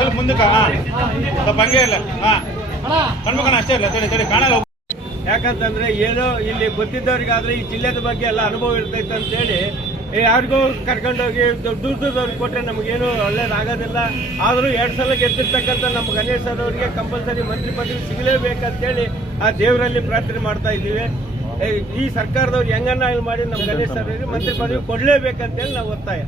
ಸ್ವಲ್ಪ ಮುಂದಕ್ಕೆ ಸ್ವಲ್ಪ ಹಂಗೆ ಇಲ್ಲ ಕಣ್ಮಕಣ ಅಷ್ಟೇ ಇಲ್ಲ ತಡಿ ಕಾಣಲ್ಲ. ಯಾಕಂತಂದ್ರೆ ಏನೋ ಇಲ್ಲಿ ಗೊತ್ತಿದ್ದವ್ರಿಗಾದ್ರೆ ಈ ಜಿಲ್ಲೆದ ಬಗ್ಗೆ ಎಲ್ಲ ಅನುಭವ ಇರ್ತೈತೆ ಅಂತೇಳಿ ಯಾರಿಗೂ ಕರ್ಕೊಂಡೋಗಿ ದೂರದವ್ರಿಗೆ ಕೊಟ್ಟರೆ ನಮಗೇನು ಒಳ್ಳೇದಾಗೋದಿಲ್ಲ. ಆದರೂ 2 ಸಲ ಗೆದ್ದಿರ್ತಕ್ಕಂಥ ನಮ್ಮ ಗಣೇಶ್ ಸರ್ ಅವರಿಗೆ ಕಂಪಲ್ಸರಿ ಮಂತ್ರಿ ಪದವಿ ಸಿಗಲೇಬೇಕಂತೇಳಿ ಆ ದೇವರಲ್ಲಿ ಪ್ರಾರ್ಥನೆ ಮಾಡ್ತಾ ಇದ್ದೀವಿ. ಈ ಸರ್ಕಾರದವ್ರು ಹೆಂಗನ್ನ ಮಾಡಿ ನಮ್ಮ ಗಣೇಶ್ ಸರ್ ಅವರಿಗೆ ಮಂತ್ರಿ ಪದವಿ ಕೊಡಲೇಬೇಕಂತೇಳಿ ನಾವು ಒತ್ತಾಯ.